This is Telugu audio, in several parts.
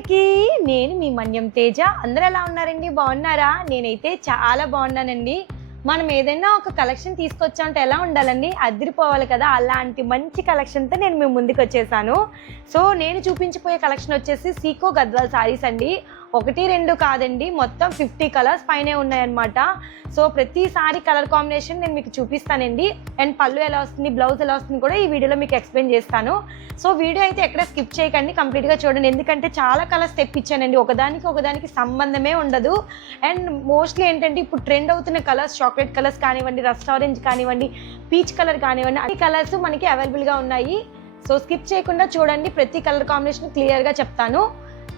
అందరికీ నేను మీ మన్యం తేజ. అందరూ ఎలా ఉన్నారండి? బాగున్నారా? నేనైతే చాలా బాగున్నానండి. మనం ఏదైనా ఒక కలెక్షన్ తీసుకొచ్చామంటే ఎలా ఉండాలండి? అదిరిపోవాలి కదా! అలాంటి మంచి కలెక్షన్తో నేను మీ ముందుకు వచ్చేసాను. సో నేను చూపించబోయే కలెక్షన్ వచ్చేసి సీకో గద్వాల్ సారీస్ అండి. 1, 2 కాదండి, మొత్తం 50 కలర్స్ పైనే ఉన్నాయన్నమాట. సో ప్రతి సారీ కలర్ కాంబినేషన్ నేను మీకు చూపిస్తానండి. అండ్ పళ్ళు ఎలా వస్తుంది, బ్లౌజ్ ఎలా వస్తుంది కూడా ఈ వీడియోలో మీకు ఎక్స్ప్లెయిన్ చేస్తాను. సో వీడియో అయితే ఎక్కడ స్కిప్ చేయకండి, కంప్లీట్గా చూడండి. ఎందుకంటే చాలా కలర్స్ తెప్పించానండి, ఒకదానికి సంబంధమే ఉండదు. అండ్ మోస్ట్లీ ఏంటంటే ఇప్పుడు ట్రెండ్ అవుతున్న కలర్స్, చాక్లెట్ కలర్స్ కానివ్వండి, రస్ట్ ఆరెంజ్ కానివ్వండి, పీచ్ కలర్ కానివ్వండి, అన్ని కలర్స్ మనకి అవైలబుల్గా ఉన్నాయి. సో స్కిప్ చేయకుండా చూడండి, ప్రతి కలర్ కాంబినేషన్ క్లియర్గా చెప్తాను.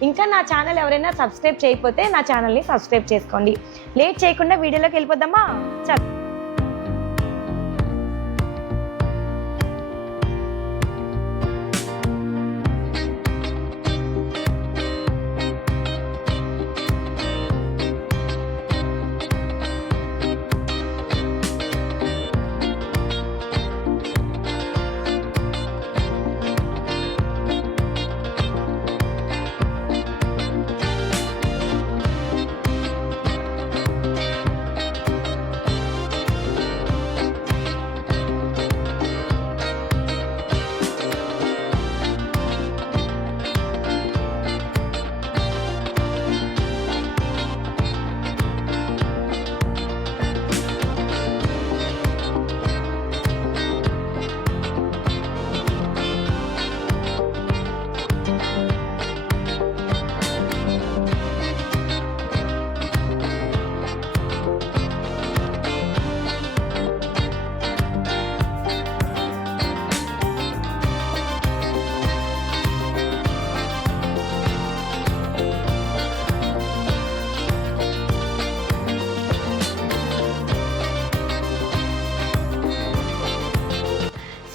ఇంకా నా ఛానల్ ఎవరైనా సబ్స్క్రైబ్ చేయకపోతే నా ఛానల్ని సబ్స్క్రైబ్ చేసుకోండి. లేట్ చేయకుండా వీడియోలోకి వెళ్ళిపోదామా? చల్.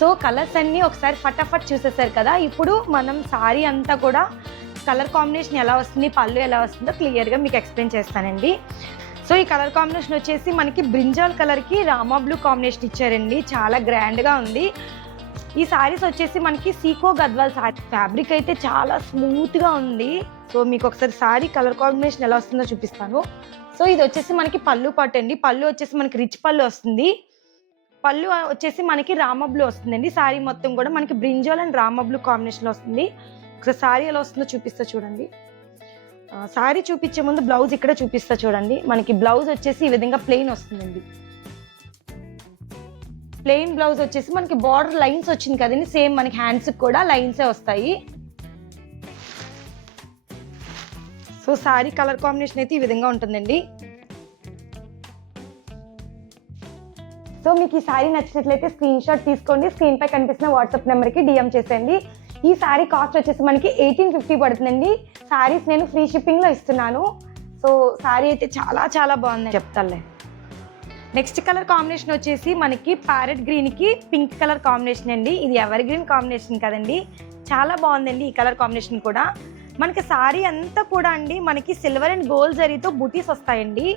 సో కలర్స్ అన్నీ ఒకసారి ఫటాఫట్ చూసేసారు కదా. ఇప్పుడు మనం సారీ అంతా కూడా కలర్ కాంబినేషన్ ఎలా వస్తుంది, పళ్ళు ఎలా వస్తుందో క్లియర్గా మీకు ఎక్స్ప్లెయిన్ చేస్తానండి. సో ఈ కలర్ కాంబినేషన్ వచ్చేసి మనకి బ్రింజాల్ కలర్కి రామా బ్లూ కాంబినేషన్ ఇచ్చారండి, చాలా గ్రాండ్గా ఉంది. ఈ సారీస్ వచ్చేసి మనకి సీకో గద్వాల్ సారీ, ఫ్యాబ్రిక్ అయితే చాలా స్మూత్గా ఉంది. సో మీకు ఒకసారి సారీ కలర్ కాంబినేషన్ ఎలా వస్తుందో చూపిస్తాను. సో ఇది వచ్చేసి మనకి పళ్ళు పాటు అండి. పళ్ళు వచ్చేసి మనకి రిచ్ పళ్ళు వస్తుంది. పళ్ళు వచ్చేసి మనకి రామా బ్లూ వస్తుందండి. సారీ మొత్తం కూడా మనకి బ్రింజాల్ అండ్ రామా బ్లూ కాంబినేషన్లో వస్తుంది. ఒకసారి సారీ ఎలా వస్తుందో చూపిస్తా చూడండి. సారీ చూపించే ముందు బ్లౌజ్ ఇక్కడ చూపిస్తా చూడండి. మనకి బ్లౌజ్ వచ్చేసి ఈ విధంగా ప్లెయిన్ వస్తుందండి. ప్లెయిన్ బ్లౌజ్ వచ్చేసి మనకి బార్డర్ లైన్స్ వచ్చింది కదండి, సేమ్ మనకి హ్యాండ్స్కి కూడా లైన్సే వస్తాయి. సో సారీ కలర్ కాంబినేషన్ అయితే ఈ విధంగా ఉంటుందండి. సో మీకు ఈ సారీ నచ్చినట్లయితే స్క్రీన్ షాట్ తీసుకోండి, స్క్రీన్ పై కనిపిస్తున్న వాట్సాప్ నెంబర్కి డిఎం చేసేయండి. ఈ సారీ కాస్ట్ వచ్చేసి మనకి 1850 పడుతుందండి. సారీస్ నేను ఫ్రీ షిప్పింగ్లో ఇస్తున్నాను. సో సారీ అయితే చాలా చాలా బాగుందని చెప్తానులే. నెక్స్ట్ కలర్ కాంబినేషన్ వచ్చేసి మనకి ప్యారెట్ గ్రీన్కి పింక్ కలర్ కాంబినేషన్ అండి. ఇది ఎవర్ గ్రీన్ కాంబినేషన్ కదండి, చాలా బాగుందండి ఈ కలర్ కాంబినేషన్ కూడా. మనకి సారీ అంతా కూడా అండి మనకి సిల్వర్ అండ్ గోల్డ్ జరీతో బూటీస్ వస్తాయండి.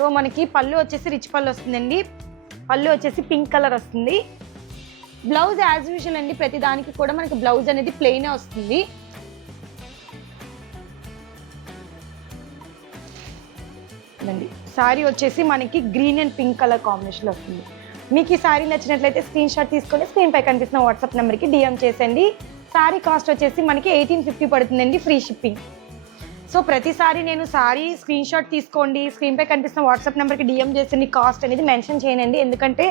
సో మనకి పళ్ళు వచ్చేసి రిచ్ పళ్ళు వస్తుందండి. పళ్ళు వచ్చేసి పింక్ కలర్ వస్తుంది. బ్లౌజ్ యాజ్ యూజువల్ అండి, ప్రతి దానికి కూడా మనకి బ్లౌజ్ అనేది ప్లెయినే వస్తుంది. సారీ వచ్చేసి మనకి గ్రీన్ అండ్ పింక్ కలర్ కాంబినేషన్లో వస్తుంది. మీకు ఈ సారీ నచ్చినట్లయితే స్క్రీన్ షాట్ తీసుకొని స్క్రీన్ పై కనిపిస్తున్న వాట్సాప్ నెంబర్కి డిఎం చేసేయండి. సారీ కాస్ట్ వచ్చేసి మనకి 1850 పడుతుందండి, ఫ్రీ షిప్పింగ్. సో ప్రతిసారి నేను సారీ స్క్రీన్ షాట్ తీసుకోండి, స్క్రీన్పై కనిపిస్తున్న వాట్సాప్ నెంబర్కి డిఎం చేసి కాస్ట్ అనేది మెన్షన్ చేయనండి. ఎందుకంటే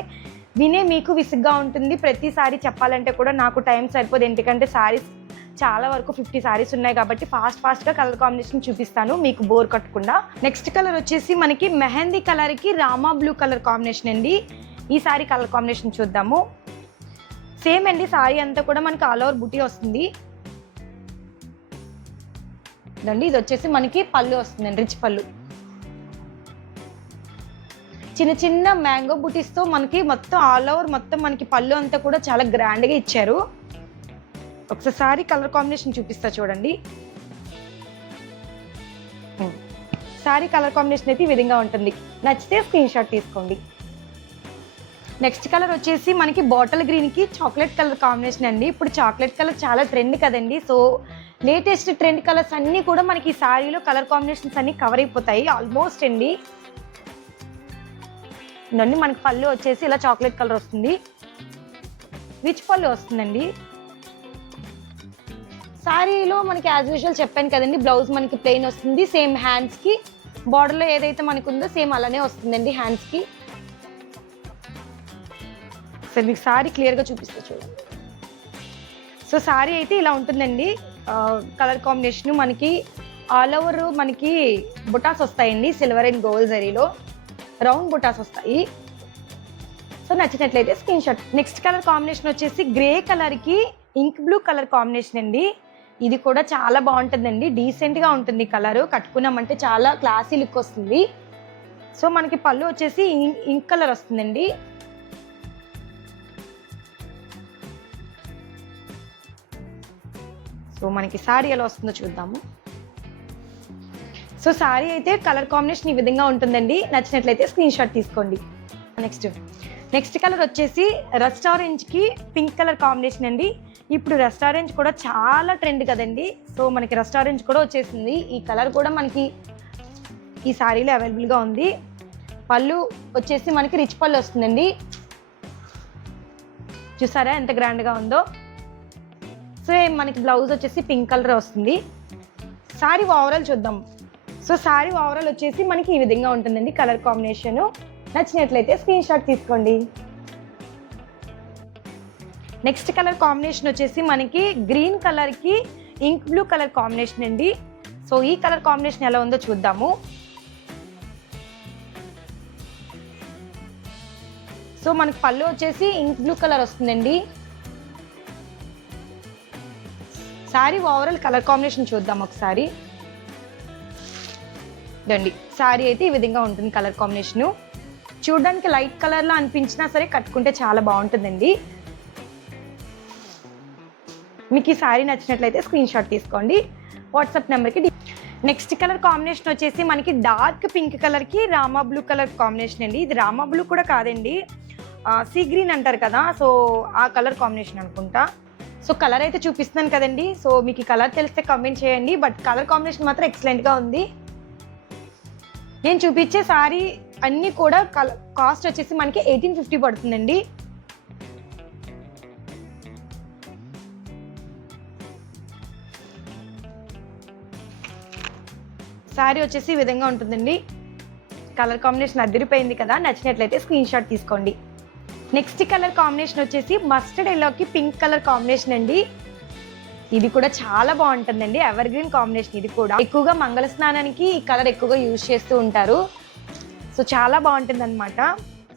వినే మీకు విసుగ్గా ఉంటుంది. ప్రతిసారి చెప్పాలంటే కూడా నాకు టైం సరిపోదు, ఎందుకంటే సారీస్ చాలా వరకు 50 సారీస్ ఉన్నాయి కాబట్టి ఫాస్ట్గా కలర్ కాంబినేషన్ చూపిస్తాను మీకు బోర్ కట్టకుండా. నెక్స్ట్ కలర్ వచ్చేసి మనకి మెహందీ కలర్కి రామా బ్లూ కలర్ కాంబినేషన్ అండి. ఈ సారీ కలర్ కాంబినేషన్ చూద్దాము. సేమ్ అండి, సారీ అంతా కూడా మనకి ఆల్ ఓవర్ బుటీ వస్తుంది. ఇది వచ్చేసి మనకి పళ్ళు వస్తుందండి, రిచ్ పళ్ళు. చిన్న చిన్న మ్యాంగో బుటీస్తో మనకి మొత్తం ఆల్ ఓవర్ మొత్తం మనకి పళ్ళు అంతా కూడా చాలా గ్రాండ్గా ఇచ్చారు. ఒకసారి కలర్ కాంబినేషన్ చూపిస్తా చూడండి. సారీ కలర్ కాంబినేషన్ అయితే ఈ విధంగా ఉంటుంది. నచ్చితే స్క్రీన్ షాట్ తీసుకోండి. నెక్స్ట్ కలర్ వచ్చేసి మనకి బాటిల్ గ్రీన్కి చాక్లెట్ కలర్ కాంబినేషన్ అండి. ఇప్పుడు చాక్లెట్ కలర్ చాలా ట్రెండ్ కదండి. సో లేటెస్ట్ ట్రెండ్ కలర్స్ అన్నీ కూడా మనకి ఈ శారీలో కలర్ కాంబినేషన్స్ అన్నీ కవర్ అయిపోతాయి ఆల్మోస్ట్ అండి. ఇవన్నీ మనకి పళ్ళు వచ్చేసి ఇలా చాక్లెట్ కలర్ వస్తుంది, రిచ్ పళ్ళు వస్తుందండి. శారీలో మనకి యాజ్ యూజువల్ చెప్పాను కదండి, బ్లౌజ్ మనకి ప్లెయిన్ వస్తుంది. సేమ్ హ్యాండ్స్కి బార్డర్లో ఏదైతే మనకు ఉందో సేమ్ అలానే వస్తుందండి హ్యాండ్స్కి. సరే మీకు శారీ క్లియర్గా చూపిస్తే చూడండి. సో శారీ అయితే ఇలా ఉంటుందండి. కలర్ కాంబినేషన్ మనకి ఆల్ ఓవర్ మనకి బుటాస్ వస్తాయండి. సిల్వర్ అండ్ గోల్డ్ జరీలో రౌండ్ బుటాస్ వస్తాయి. సో నచ్చినట్లయితే screen shot. Next colour combination వచ్చేసి గ్రే కలర్కి ఇంక్ బ్లూ కలర్ కాంబినేషన్ అండి. ఇది కూడా చాలా బాగుంటుందండి, డీసెంట్గా ఉంటుంది కలరు. కట్టుకున్నామంటే చాలా క్లాసీ లుక్ వస్తుంది. సో మనకి పళ్ళు వచ్చేసి ఇంక్ కలర్ వస్తుందండి. సో మనకి శారీ ఎలా వస్తుందో చూద్దాము. సో శారీ అయితే కలర్ కాంబినేషన్ ఈ విధంగా ఉంటుందండి. నచ్చినట్లయితే స్క్రీన్ షాట్ తీసుకోండి. నెక్స్ట్ కలర్ వచ్చేసి రస్ట్ ఆరెంజ్కి పింక్ కలర్ కాంబినేషన్ అండి. ఇప్పుడు రస్ట్ ఆరెంజ్ కూడా చాలా ట్రెండ్ కదండి. సో మనకి రస్ట్ ఆరెంజ్ కూడా వచ్చేసింది. ఈ కలర్ కూడా మనకి ఈ శారీలో అవైలబుల్గా ఉంది. పళ్ళు వచ్చేసి మనకి రిచ్ పళ్ళు వస్తుందండి. చూసారా ఎంత గ్రాండ్గా ఉందో. సో మనకి బ్లౌజ్ వచ్చేసి పింక్ కలర్ వస్తుంది. శారీ ఓవరాల్ చూద్దాం. సో శారీ ఓవరాల్ వచ్చేసి మనకి ఈ విధంగా ఉంటుందండి కలర్ కాంబినేషను. నచ్చినట్లయితే స్క్రీన్ షాట్ తీసుకోండి. నెక్స్ట్ కలర్ కాంబినేషన్ వచ్చేసి మనకి గ్రీన్ కలర్కి ఇంక్ బ్లూ కలర్ కాంబినేషన్ అండి. సో ఈ కలర్ కాంబినేషన్ ఎలా ఉందో చూద్దాము. సో మనకి పళ్ళు వచ్చేసి ఇంక్ బ్లూ కలర్ వస్తుందండి. శారీ ఓవరాల్ కలర్ కాంబినేషన్ చూద్దాం ఒకసారి. దండి శారీ అయితే ఈ విధంగా ఉంటుంది కలర్ కాంబినేషను. చూడడానికి లైట్ కలర్లో అనిపించినా సరే కట్టుకుంటే చాలా బాగుంటుందండి. మీకు ఈ శారీ నచ్చినట్లయితే స్క్రీన్ షాట్ తీసుకోండి వాట్సాప్ నెంబర్కి. నెక్స్ట్ కలర్ కాంబినేషన్ వచ్చేసి మనకి డార్క్ పింక్ కలర్కి రామా బ్లూ కలర్ కాంబినేషన్ అండి. ఇది రామా బ్లూ కూడా కాదండి, సీ గ్రీన్ అంటారు కదా, సో ఆ కలర్ కాంబినేషన్ అనుకుంటా. సో కలర్ అయితే చూపిస్తున్నాను కదండి. సో మీకు ఈ కలర్ తెలిస్తే కామెంట్ చేయండి. బట్ కలర్ కాంబినేషన్ మాత్రం ఎక్సలెంట్గా ఉంది. నేను చూపించే శారీ అన్నీ కూడా కాస్ట్ వచ్చేసి మనకి 1850 పడుతుందండి. శారీ వచ్చేసి ఈ విధంగా ఉంటుందండి. కలర్ కాంబినేషన్ అదిరిపోయింది కదా, నచ్చినట్లయితే స్క్రీన్ షాట్ తీసుకోండి. నెక్స్ట్ కలర్ కాంబినేషన్ వచ్చేసి మస్టర్డ్ ఎల్లోకి పింక్ కలర్ కాంబినేషన్ అండి. ఇది కూడా చాలా బాగుంటుందండి, ఎవర్ గ్రీన్ కాంబినేషన్. ఇది కూడా ఎక్కువగా మంగళ స్నానానికి ఈ కలర్ ఎక్కువగా యూజ్ చేస్తూ ఉంటారు. సో చాలా బాగుంటుంది అనమాట.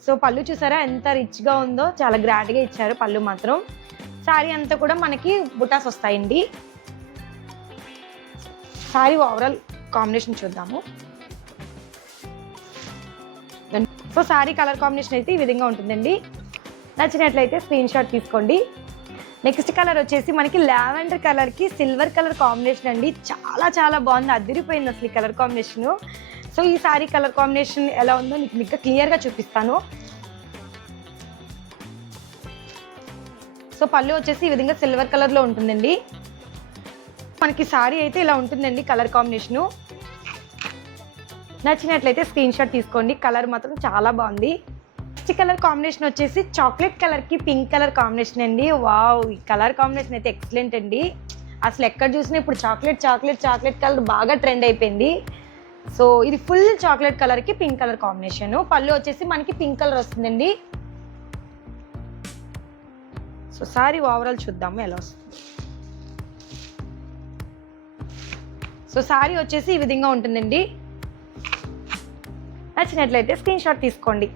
సో పళ్ళు చూసారా ఎంత రిచ్గా ఉందో, చాలా గ్రాండ్గా ఇచ్చారు పళ్ళు మాత్రం. శారీ అంతా కూడా మనకి బుటాస్ వస్తాయండి. శారీ ఓవరాల్ కాంబినేషన్ చూద్దాము. సో శారీ కలర్ కాంబినేషన్ అయితే ఈ విధంగా ఉంటుందండి. నచ్చినట్లయితే స్క్రీన్ షాట్ తీసుకోండి. నెక్స్ట్ కలర్ వచ్చేసి మనకి లావెండర్ కలర్కి సిల్వర్ కలర్ కాంబినేషన్ అండి. చాలా చాలా బాగుంది, అదిరిపోయింది అసలు ఈ కలర్ కాంబినేషను. సో ఈ శారీ కలర్ కాంబినేషన్ ఎలా ఉందో మీకు క్లియర్గా చూపిస్తాను. సో పళ్ళు వచ్చేసి ఈ విధంగా సిల్వర్ కలర్లో ఉంటుందండి. మనకి శారీ అయితే ఇలా ఉంటుందండి కలర్ కాంబినేషను. నచ్చినట్లయితే స్క్రీన్ షాట్ తీసుకోండి. కలర్ మాత్రం చాలా బాగుంది. నెక్స్ట్ కలర్ కాంబినేషన్ వచ్చేసి చాక్లెట్ కలర్కి పింక్ కలర్ కాంబినేషన్ అండి. వావ్, ఈ కలర్ కాంబినేషన్ అయితే ఎక్సలెంట్ అండి. అసలు ఎక్కడ చూసినా ఇప్పుడు చాక్లెట్ కలర్ బాగా ట్రెండ్ అయిపోయింది. సో ఇది ఫుల్ చాక్లెట్ కలర్కి పింక్ కలర్ కాంబినేషన్. పళ్ళు వచ్చేసి మనకి పింక్ కలర్ వస్తుందండి. సో సారీ ఓవరాల్ చూద్దాము ఎలా వస్తుంది. సో సారీ వచ్చేసి ఈ విధంగా ఉంటుందండి. నచ్చినట్లయితే స్క్రీన్ షాట్ తీసుకోండి.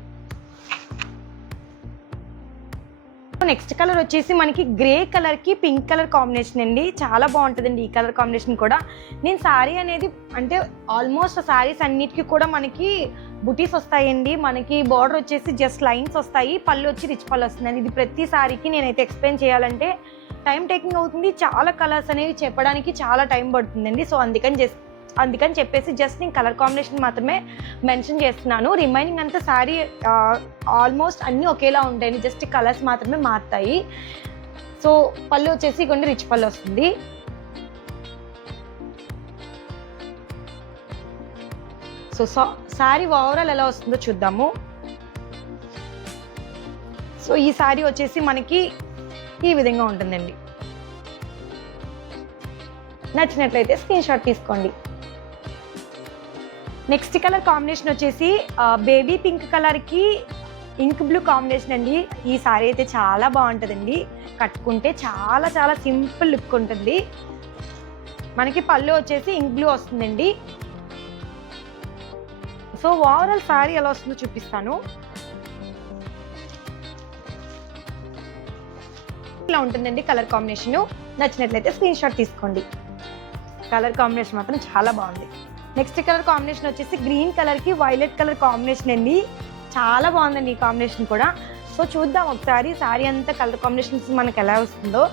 నెక్స్ట్ కలర్ వచ్చేసి మనకి గ్రే కలర్కి పింక్ కలర్ కాంబినేషన్ అండి. చాలా బాగుంటుందండి ఈ కలర్ కాంబినేషన్ కూడా. నేను శారీ అనేది అంటే ఆల్మోస్ట్ శారీస్ అన్నిటికీ కూడా మనకి బుటీస్ వస్తాయండి. మనకి బార్డర్ వచ్చేసి జస్ట్ లైన్స్ వస్తాయి, పళ్ళు వచ్చి రిచ్ పళ్ళు వస్తుందండి. ఇది ప్రతి శారీకి నేనైతే ఎక్స్ప్లెయిన్ చేయాలంటే టైం టేకింగ్ అవుతుంది. చాలా కలర్స్ అనేవి చెప్పడానికి చాలా టైం పడుతుందండి. సో అందుకని అందుకని చెప్పేసి జస్ట్ నేను కలర్ కాంబినేషన్ మాత్రమే మెన్షన్ చేస్తున్నాను. రిమైనింగ్ అంతా శారీ ఆల్మోస్ట్ అన్నీ ఒకేలా ఉంటాయి, జస్ట్ కలర్స్ మాత్రమే మారుతాయి. సో పళ్ళు వచ్చేసి కొన్ని రిచ్ పళ్ళు వస్తుంది. సో శారీ ఓవరాల్ ఎలా వస్తుందో చూద్దాము. సో ఈ శారీ వచ్చేసి మనకి ఈ విధంగా ఉంటుందండి. నచ్చినట్లయితే స్క్రీన్ షాట్ తీసుకోండి. నెక్స్ట్ కలర్ కాంబినేషన్ వచ్చేసి బేబీ పింక్ కలర్కి ఇంక్ బ్లూ కాంబినేషన్ అండి. ఈ శారీ అయితే చాలా బాగుంటుందండి, కట్టుకుంటే చాలా చాలా సింపుల్ లుక్ ఉంటుంది. మనకి పళ్ళు వచ్చేసి ఇంక్ బ్లూ వస్తుందండి. సో ఓవరాల్ శారీ ఎలా వస్తుందో చూపిస్తాను. ఇలా ఉంటుందండి కలర్ కాంబినేషన్. నచ్చినట్లయితే స్క్రీన్ షాట్ తీసుకోండి. కలర్ కాంబినేషన్ మాత్రం చాలా బాగుంది. నెక్స్ట్ కలర్ కాంబినేషన్ వచ్చేసి గ్రీన్ కలర్కి వైలెట్ కలర్ కాంబినేషన్ అండి. చాలా బాగుందండి ఈ కాంబినేషన్ కూడా. సో చూద్దాం ఒకసారి శారీ అంతా కలర్ కాంబినేషన్స్ మనకి ఎలా వస్తుందో.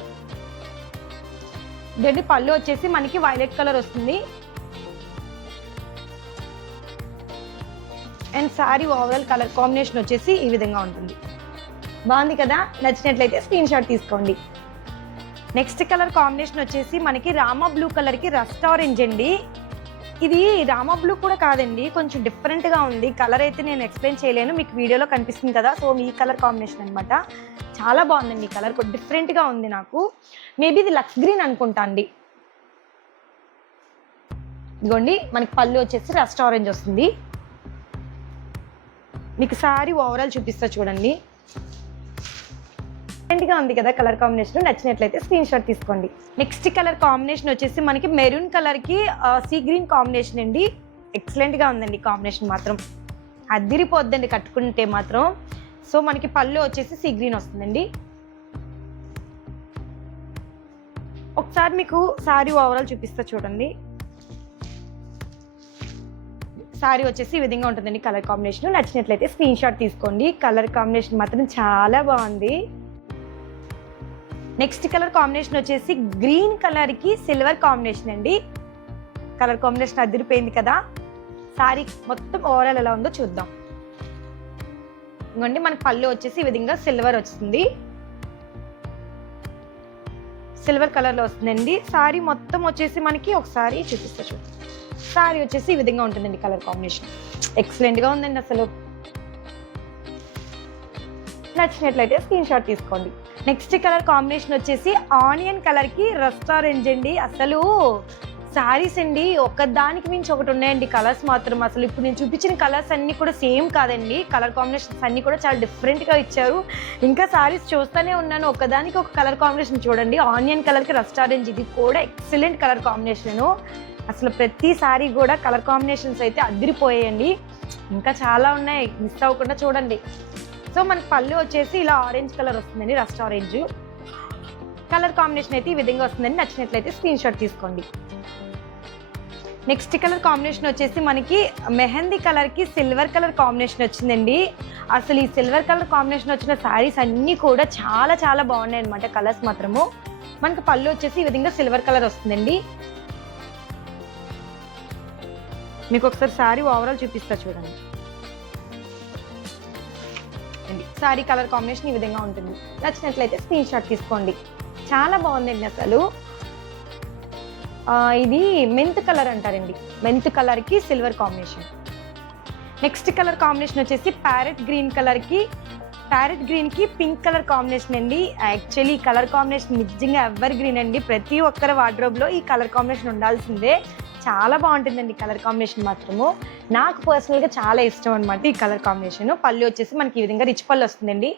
దీని పళ్ళు వచ్చేసి మనకి వైలెట్ కలర్ వస్తుంది. And sari overall colour combination వచ్చేసి ఈ విధంగా ఉంటుంది. బాగుంది కదా, నచ్చినట్లయితే స్క్రీన్ షాట్ తీసుకోండి. నెక్స్ట్ కలర్ కాంబినేషన్ వచ్చేసి మనకి రామా బ్లూ కలర్కి రస్ట్ ఆరెంజ్ అండి. ఇది రామా బ్లూ కూడా కాదండి, కొంచెం డిఫరెంట్గా ఉంది. కలర్ అయితే నేను ఎక్స్ప్లెయిన్ చేయలేను, మీకు వీడియోలో కనిపిస్తుంది కదా. సో మీ కలర్ కాంబినేషన్ అనమాట. చాలా బాగుందండి ఈ కలర్, డిఫరెంట్గా ఉంది నాకు. మేబీ ఇది లక్స్ గ్రీన్ అనుకుంటా అండి. ఇదిగోండి మనకి పళ్ళు వచ్చేసి రస్ట్ ఆరెంజ్ వస్తుంది. మీకు శారీ ఓవరాల్ చూపిస్తా చూడండి. డిఫరెంట్గా ఉంది కదా కలర్ కాంబినేషన్. నచ్చినట్లయితే స్క్రీన్ షాట్ తీసుకోండి. నెక్స్ట్ కలర్ కాంబినేషన్ వచ్చేసి మనకి మెరూన్ కలర్కి సీ గ్రీన్ కాంబినేషన్ అండి. ఎక్సలెంట్గా ఉందండి కాంబినేషన్ మాత్రం, అదిరిపోద్దండి కట్టుకుంటే మాత్రం. సో మనకి పళ్ళు వచ్చేసి సీ గ్రీన్ వస్తుందండి. ఒకసారి మీకు శారీ ఓవరాల్ చూపిస్తా చూడండి. శారీ వచ్చేసి ఈ విధంగా ఉంటుందండి కలర్ కాంబినేషన్. నచ్చినట్లయితే స్క్రీన్ షాట్ తీసుకోండి. కలర్ కాంబినేషన్ మాత్రం చాలా బాగుంది. నెక్స్ట్ కలర్ కాంబినేషన్ వచ్చేసి గ్రీన్ కలర్కి సిల్వర్ కాంబినేషన్ అండి. కలర్ కాంబినేషన్ అదిరిపోయింది కదా. శారీ మొత్తం ఓవరాల్ ఎలా ఉందో చూద్దాం. ఇంకోండి మనకి పళ్ళు వచ్చేసి ఈ విధంగా సిల్వర్ వస్తుంది, సిల్వర్ కలర్లో వస్తుందండి. శారీ మొత్తం వచ్చేసి మనకి ఒకసారి చూపిస్తా చూడండి. శారీ వచ్చేసి ఈ విధంగా ఉంటుందండి కలర్ కాంబినేషన్. ఎక్సలెంట్గా ఉందండి అసలు. నచ్చినట్లయితే స్క్రీన్ షాట్ తీసుకోండి. నెక్స్ట్ కలర్ కాంబినేషన్ వచ్చేసి ఆనియన్ కలర్కి రస్ట్ ఆరెంజ్ అండి. అసలు శారీస్ అండి ఒకదానికి మించి ఒకటి ఉన్నాయండి కలర్స్ మాత్రం. అసలు ఇప్పుడు నేను చూపించిన కలర్స్ అన్నీ కూడా సేమ్ కాదండి, కలర్ కాంబినేషన్స్ అన్నీ కూడా చాలా డిఫరెంట్గా ఇచ్చారు. ఇంకా శారీస్ చూస్తూనే ఉన్నాను, ఒకదానికి ఒక కలర్ కాంబినేషన్ చూడండి. ఆనియన్ కలర్కి రస్ట్ ఆరెంజ్, ఇది కూడా ఎక్సలెంట్ కలర్ కాంబినేషను. అసలు ప్రతి శారీ కూడా కలర్ కాంబినేషన్స్ అయితే అదిరిపోయాయండి. ఇంకా చాలా ఉన్నాయి, మిస్ అవ్వకుండా చూడండి. సో మనకి పళ్ళు వచ్చేసి ఇలా ఆరెంజ్ కలర్ వస్తుందండి, రస్ట్ ఆరెంజ్ కలర్ కాంబినేషన్ అయితే ఈ విధంగా వస్తుందండి. నచ్చినట్లయితే స్క్రీన్ షాట్ తీసుకోండి. నెక్స్ట్ కలర్ కాంబినేషన్ వచ్చేసి మనకి మెహందీ కలర్కి సిల్వర్ కలర్ కాంబినేషన్ వచ్చిందండి. అసలు ఈ సిల్వర్ కలర్ కాంబినేషన్ వచ్చిన శారీస్ అన్నీ కూడా చాలా చాలా బాగున్నాయి అనమాట కలర్స్ మాత్రము. మనకి పళ్ళు వచ్చేసి ఈ విధంగా సిల్వర్ కలర్ వస్తుందండి. మీకు ఒకసారి శారీ ఓవరాల్ చూపిస్తా చూడండి. శారీ కలర్ కాంబినేషన్ ఈ విధంగా ఉంటుంది. నచ్చినట్లయితే స్క్రీన్ షాట్ తీసుకోండి. చాలా బాగుందండి అసలు. ఇది మెంత్ కలర్ అంటారండి, మెంత్ కలర్కి silver combination. Next colour combination వచ్చేసి ప్యారెట్ గ్రీన్కి పింక్ కలర్ కాంబినేషన్ అండి. యాక్చువల్లీ ఈ కలర్ కాంబినేషన్ నిజంగా ఎవర్ గ్రీన్ అండి. ప్రతి ఒక్కరి వార్డ్రోబ్లో ఈ కలర్ కాంబినేషన్ ఉండాల్సిందే. చాలా బాగుంటుందండి కలర్ కాంబినేషన్ మాత్రము. నాకు పర్సనల్గా చాలా ఇష్టం అనమాట ఈ కలర్ కాంబినేషన్. పళ్ళు వచ్చేసి మనకి ఈ విధంగా రిచ్ పళ్ళు వస్తుందండి.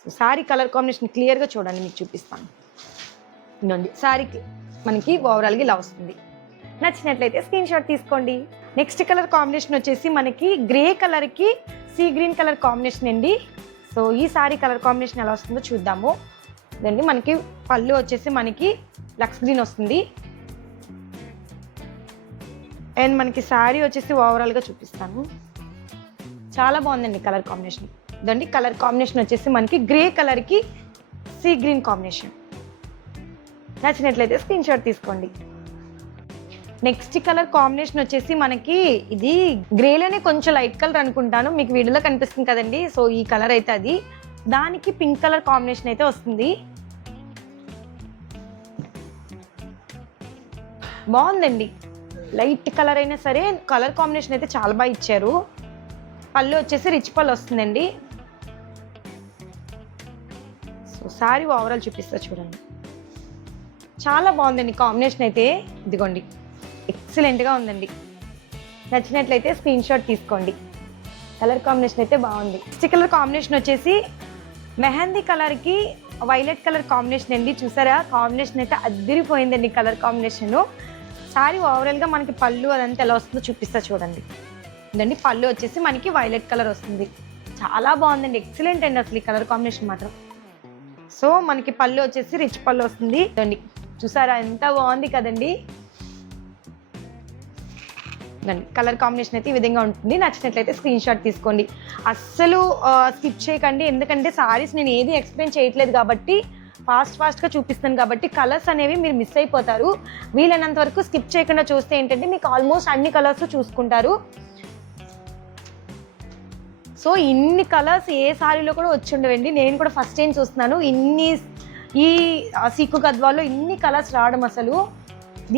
సో శారీ కలర్ కాంబినేషన్ క్లియర్గా చూడండి, మీకు చూపిస్తాను. ఇదండి శారీ మనకి ఓవరాల్గా ఇలా వస్తుంది. నచ్చినట్లయితే స్క్రీన్ షాట్ తీసుకోండి. నెక్స్ట్ కలర్ కాంబినేషన్ వచ్చేసి మనకి గ్రే కలర్కి సీ గ్రీన్ కలర్ కాంబినేషన్ అండి. సో ఈ శారీ కలర్ కాంబినేషన్ ఎలా వస్తుందో చూద్దాము. ఇదండి మనకి పళ్ళు వచ్చేసి మనకి లక్స్ గ్రీన్ వస్తుంది. అండ్ మనకి శారీ వచ్చేసి ఓవరాల్గా చూపిస్తాను. చాలా బాగుందండి కలర్ కాంబినేషన్. ఇదండి కలర్ కాంబినేషన్ వచ్చేసి మనకి గ్రే కలర్కి సీ గ్రీన్ కాంబినేషన్. నచ్చినట్లయితే స్క్రీన్ షాట్ తీసుకోండి. నెక్స్ట్ కలర్ కాంబినేషన్ వచ్చేసి మనకి ఇది గ్రేలోనే కొంచెం లైట్ కలర్ అనుకుంటాను, మీకు వీడియోలో కనిపిస్తుంది కదండి. సో ఈ కలర్ అయితే అది, దానికి పింక్ కలర్ కాంబినేషన్ అయితే వస్తుంది. బాగుందండి, లైట్ కలర్ అయినా సరే కలర్ కాంబినేషన్ అయితే చాలా బాగా ఇచ్చారు. పళ్ళు వచ్చేసి రిచ్ పళ్ళు వస్తుందండి. సో సారీ ఓవరాల్ చూపిస్తా చూడండి, చాలా బాగుందండి కాంబినేషన్ అయితే. ఇదిగోండి ఎక్సలెంట్గా ఉందండి. నచ్చినట్లయితే స్క్రీన్ షాట్ తీసుకోండి. కలర్ కాంబినేషన్ అయితే బాగుంది. నెక్స్ట్ కలర్ కాంబినేషన్ వచ్చేసి మెహందీ కలర్కి వైలెట్ కలర్ కాంబినేషన్ అండి. చూసారా కాంబినేషన్ అయితే అదిరిపోయిందండి కలర్ కాంబినేషన్. సారీ ఓవరాల్గా మనకి పళ్ళు అదంతా ఎలా వస్తుందో చూపిస్తా చూడండి. ఇదండి పళ్ళు వచ్చేసి మనకి వైలెట్ కలర్ వస్తుంది. చాలా బాగుందండి, ఎక్సలెంట్ అండి అసలు ఈ కలర్ కాంబినేషన్ మాత్రం. సో మనకి పళ్ళు వచ్చేసి రిచ్ పళ్ళు వస్తుంది. ఇదండి చూసారా ఎంత బాగుంది కదండి. కలర్ కాంబినేషన్ అయితే ఈ విధంగా ఉంటుంది. నచ్చినట్లయితే స్క్రీన్ షాట్ తీసుకోండి. అస్సలు స్కిప్ చేయకండి, ఎందుకంటే సారీస్ నేను ఏది ఎక్స్ప్లెయిన్ చేయట్లేదు కాబట్టి ఫాస్ట్గా చూపిస్తాను కాబట్టి కలర్స్ అనేవి మీరు మిస్ అయిపోతారు. వీలైనంత వరకు స్కిప్ చేయకుండా చూస్తే ఏంటంటే మీకు ఆల్మోస్ట్ అన్ని కలర్స్ చూసుకుంటారు. సో ఇన్ని కలర్స్ ఏ సారీలో కూడా వచ్చి ఉండవండి, నేను కూడా ఫస్ట్ టైం చూస్తున్నాను. ఈ సీకు గద్వాల్లో ఇన్ని కలర్స్ రావడం అసలు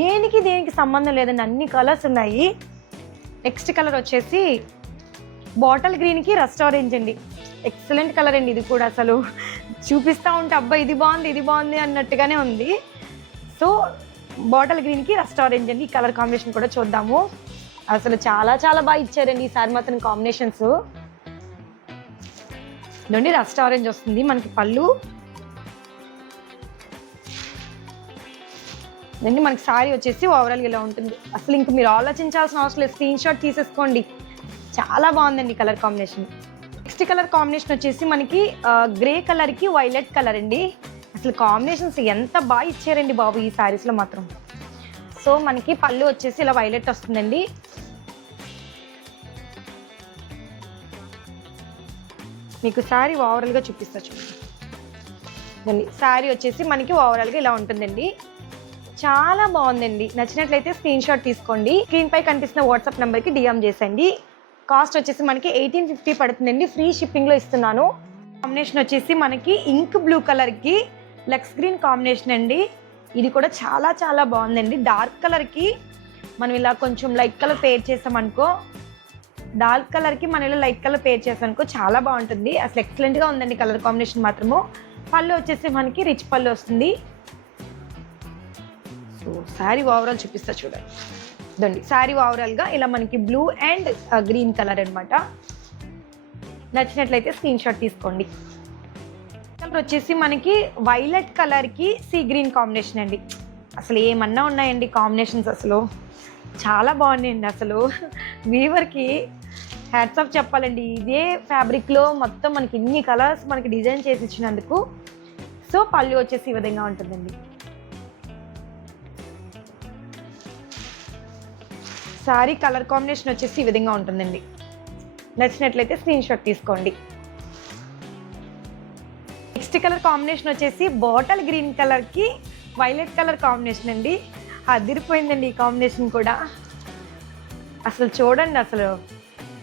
దేనికి సంబంధం లేదండి, అన్ని కలర్స్ ఉన్నాయి. నెక్స్ట్ కలర్ వచ్చేసి బాటిల్ గ్రీన్కి రస్ట్ ఆరెంజ్ అండి. ఎక్సలెంట్ కలర్ అండి ఇది కూడా, అసలు చూపిస్తూ ఉంటే అబ్బా ఇది బాగుంది అన్నట్టుగానే ఉంది. సో బాటిల్ గ్రీన్కి రస్ట్ ఆరెంజ్ అండి. ఈ కలర్ కాంబినేషన్ కూడా చూద్దాము. అసలు చాలా బాగా ఇచ్చారండి ఈసారి మాత్రం కాంబినేషన్స్. ఇదండి రస్ట్ ఆరెంజ్ వస్తుంది మనకి పళ్ళు. ఇదండి మనకి సారీ వచ్చేసి ఓవరాల్గా ఇలా ఉంటుంది. అసలు ఇంక మీరు ఆలోచించాల్సిన అవసరం లేదు, స్క్రీన్ షాట్ తీసేసుకోండి. చాలా బాగుందండి colour combination. Next colour combination వచ్చేసి మనకి గ్రే కలర్కి వైలెట్ కలర్ అండి. అసలు కాంబినేషన్స్ ఎంత బాగా ఇచ్చారండి బాబు ఈ సారీస్లో మాత్రం. సో మనకి పళ్ళు వచ్చేసి ఇలా వైలెట్ వస్తుందండి. మీకు శారీ ఓవరాల్గా చూపిస్తా చూడండి. శారీ వచ్చేసి మనకి ఓవరాల్గా ఇలా ఉంటుందండి. చాలా బాగుందండి. నచ్చినట్లయితే స్క్రీన్ షాట్ తీసుకోండి. స్క్రీన్ పై కనిపిస్తున్న వాట్సాప్ నెంబర్కి డిఎం చేసేయండి. కాస్ట్ వచ్చేసి మనకి 1850 పడుతుందండి, ఫ్రీ షిప్పింగ్లో ఇస్తున్నాను. కాంబినేషన్ వచ్చేసి మనకి ఇంక్ బ్లూ కలర్కి లక్స్ గ్రీన్ కాంబినేషన్ అండి. ఇది కూడా చాలా బాగుందండి. డార్క్ కలర్కి మనం ఇలా కొంచెం లైట్ కలర్ పేర్ చేసామనుకో, డార్క్ కలర్కి మనం ఇలా లైట్ కలర్ పేర్ చేసామనుకో చాలా బాగుంటుంది. అసలు ఎక్సలెంట్గా ఉందండి కలర్ కాంబినేషన్ మాత్రము. పళ్ళు వచ్చేసి మనకి రిచ్ పళ్ళు వస్తుంది. సో శారీ ఓవరాల్ చూపిస్తా చూడండి. ఇదండి శారీ ఓవరాల్గా ఇలా మనకి బ్లూ అండ్ గ్రీన్ కలర్ అనమాట. నచ్చినట్లయితే స్క్రీన్ షాట్ తీసుకోండి. కలర్ వచ్చేసి మనకి వైలెట్ కలర్కి సీ గ్రీన్ కాంబినేషన్ అండి. అసలు ఏమన్నా ఉన్నాయండి కాంబినేషన్స్, అసలు చాలా బాగున్నాయండి. అసలు వీవర్కి హ్యాట్స్ ఆఫ్ చెప్పాలండి. ఇదే ఫ్యాబ్రిక్లో మొత్తం మనకి ఇన్ని కలర్స్ మనకి డిజైన్ చేసి ఇచ్చినందుకు. సో పళ్ళు వచ్చేసి ఈ విధంగా ఉంటుందండి. సారీ కలర్ కాంబినేషన్ వచ్చేసి ఈ విధంగా ఉంటుందండి. నచ్చినట్లయితే స్క్రీన్ షాట్ తీసుకోండి. నెక్స్ట్ కలర్ కాంబినేషన్ వచ్చేసి బాటిల్ గ్రీన్ కలర్కి వైలెట్ కలర్ కాంబినేషన్ అండి. అదిరిపోయిందండి ఈ కాంబినేషన్ కూడా. అసలు చూడండి, అసలు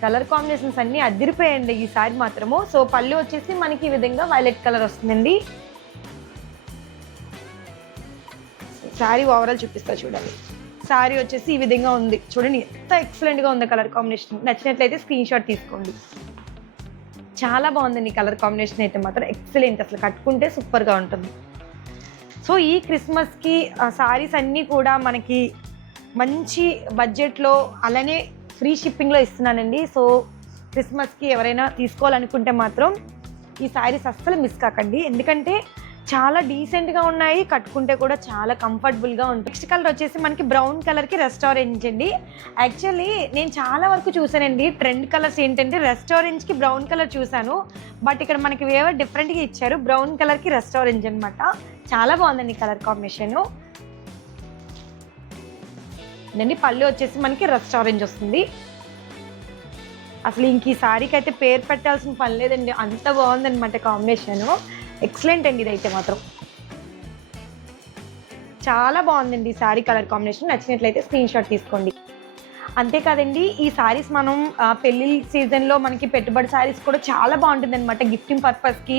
కలర్ కాంబినేషన్స్ అన్నీ అదిరిపోయాయండి ఈసారి మాత్రము. సో పళ్ళు వచ్చేసి మనకి ఈ విధంగా వైలెట్ కలర్ వస్తుందండి. శారీ ఓవరాల్ చూపిస్తా చూడండి. శారీ వచ్చేసి ఈ విధంగా ఉంది చూడండి, ఎంత ఎక్సలెంట్గా ఉంది కలర్ కాంబినేషన్. నచ్చినట్లయితే స్క్రీన్ షాట్ తీసుకోండి. చాలా బాగుందండి కలర్ కాంబినేషన్ అయితే మాత్రం ఎక్సలెంట్, అసలు కట్టుకుంటే సూపర్గా ఉంటుంది. సో ఈ క్రిస్మస్కి శారీస్ అన్నీ కూడా మనకి మంచి బడ్జెట్లో అలానే ఫ్రీ షిప్పింగ్లో ఇస్తున్నానండి. సో క్రిస్మస్కి ఎవరైనా తీసుకోవాలనుకుంటే మాత్రం ఈ శారీస్ అస్సలు మిస్ కాకండి, ఎందుకంటే చాలా డీసెంట్గా ఉన్నాయి, కట్టుకుంటే కూడా చాలా కంఫర్టబుల్గా ఉంటుంది. నెక్స్ట్ కలర్ వచ్చేసి మనకి బ్రౌన్ కలర్కి రెస్ట్ ఆరెంజ్ అండి. యాక్చువల్లీ నేను చాలా వరకు చూసానండి ట్రెండ్ కలర్స్ ఏంటంటే రెస్ట్ ఆరెంజ్కి బ్రౌన్ కలర్ చూసాను, బట్ ఇక్కడ మనకి వేరే డిఫరెంట్గా ఇచ్చారు. బ్రౌన్ కలర్కి రెస్ట్ ఆరెంజ్ అనమాట. చాలా బాగుందండి కలర్ కాంబినేషన్. అండి పళ్ళు వచ్చేసి మనకి రెస్ట్ ఆరెంజ్ వస్తుంది. అసలు ఇంక ఈ సారీకి అయితే పేరు పెట్టాల్సిన పని లేదండి, అంత బాగుందనమాట కాంబినేషన్. ఎక్సలెంట్ అండి ఇదైతే మాత్రం చాలా బాగుందండి ఈ శారీ కలర్ కాంబినేషన్. నచ్చినట్లయితే స్క్రీన్ షాట్ తీసుకోండి. అంతేకాదండి ఈ శారీస్ మనం పెళ్లి సీజన్లో మనకి పెట్టుబడి శారీస్ కూడా చాలా బాగుంటుంది అనమాట. గిఫ్టింగ్ పర్పస్కి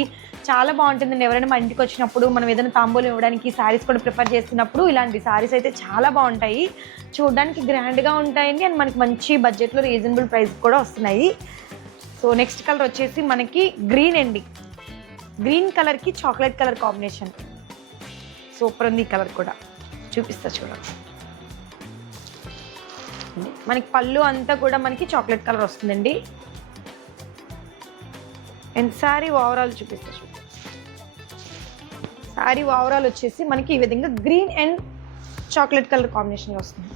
చాలా బాగుంటుందండి. ఎవరైనా మా ఇంటికి వచ్చినప్పుడు మనం ఏదైనా తాంబూలం ఇవ్వడానికి శారీస్ కూడా ప్రిఫర్ చేస్తున్నప్పుడు ఇలాంటి శారీస్ అయితే చాలా బాగుంటాయి. చూడడానికి గ్రాండ్గా ఉంటాయండి అండ్ మనకి మంచి బడ్జెట్లో రీజనబుల్ ప్రైస్ కూడా వస్తున్నాయి. సో నెక్స్ట్ కలర్ వచ్చేసి మనకి గ్రీన్ అండి. గ్రీన్ కలర్కి చాక్లెట్ కలర్ కాంబినేషన్ సూపర్ ఉంది. ఈ కలర్ కూడా చూపిస్తా చూడండి. మనకి పళ్ళు అంతా కూడా మనకి చాక్లెట్ కలర్ వస్తుందండి. అండ్ శారీ ఓవరాల్ చూపిస్తా చూడండి. శారీ ఓవరాల్ వచ్చేసి మనకి ఈ విధంగా గ్రీన్ అండ్ చాక్లెట్ కలర్ కాంబినేషన్లో వస్తుంది.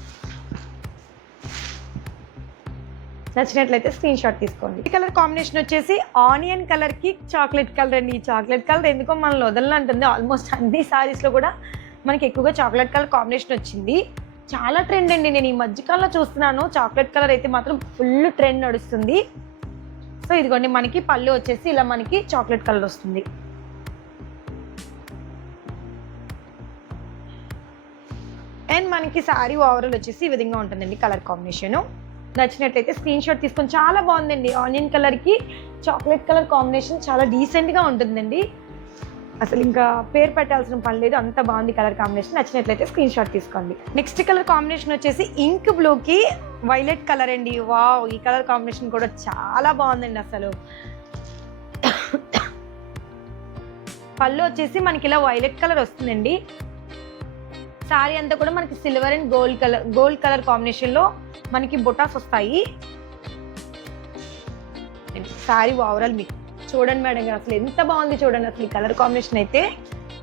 నచ్చినట్లయితే స్క్రీన్ షాట్ తీసుకోండి. ఈ కలర్ కాంబినేషన్ వచ్చేసి ఆనియన్ కలర్కి చాక్లెట్ కలర్ అండి. ఈ చాక్లెట్ కలర్ ఎందుకో మనల్ని వదలనంటుంది. ఆల్మోస్ట్ అన్ని శారీస్లో కూడా మనకి ఎక్కువగా చాక్లెట్ కలర్ కాంబినేషన్ వచ్చింది. చాలా ట్రెండ్ అండి. నేను ఈ మధ్యకాలంలో చూస్తున్నాను చాక్లెట్ కలర్ అయితే మాత్రం ఫుల్ ట్రెండ్ నడుస్తుంది. సో ఇదిగోండి మనకి పళ్ళు వచ్చేసి ఇలా మనకి చాక్లెట్ కలర్ వస్తుంది. అండ్ మనకి శారీ ఓవరాల్ వచ్చేసి ఈ విధంగా ఉంటుందండి కలర్ కాంబినేషను. నచ్చినట్లయితే స్క్రీన్ షాట్ తీసుకొని. చాలా బాగుందండి. ఆనియన్ కలర్కి చాక్లెట్ కలర్ కాంబినేషన్ చాలా డీసెంట్గా ఉంటుందండి. అసలు ఇంకా పేరు పెట్టాల్సిన పని లేదు, అంత బాగుంది కలర్ కాంబినేషన్. నచ్చినట్లయితే స్క్రీన్ షాట్ తీసుకోండి. నెక్స్ట్ కలర్ కాంబినేషన్ వచ్చేసి ఇంక్ బ్లూకి వైలెట్ కలర్ అండి. వావ్, ఈ కలర్ కాంబినేషన్ కూడా చాలా బాగుందండి. అసలు పళ్ళు వచ్చేసి మనకి ఇలా వైలెట్ కలర్ వస్తుందండి. శారీ అంతా కూడా మనకి సిల్వర్ అండ్ గోల్డ్ కలర్ కాంబినేషన్లో మనకి బొటాస్ వస్తాయి. శారీ ఓవరాల్ మీకు చూడండి మేడం గారు, అసలు ఎంత బాగుంది చూడండి. అసలు ఈ కలర్ కాంబినేషన్ అయితే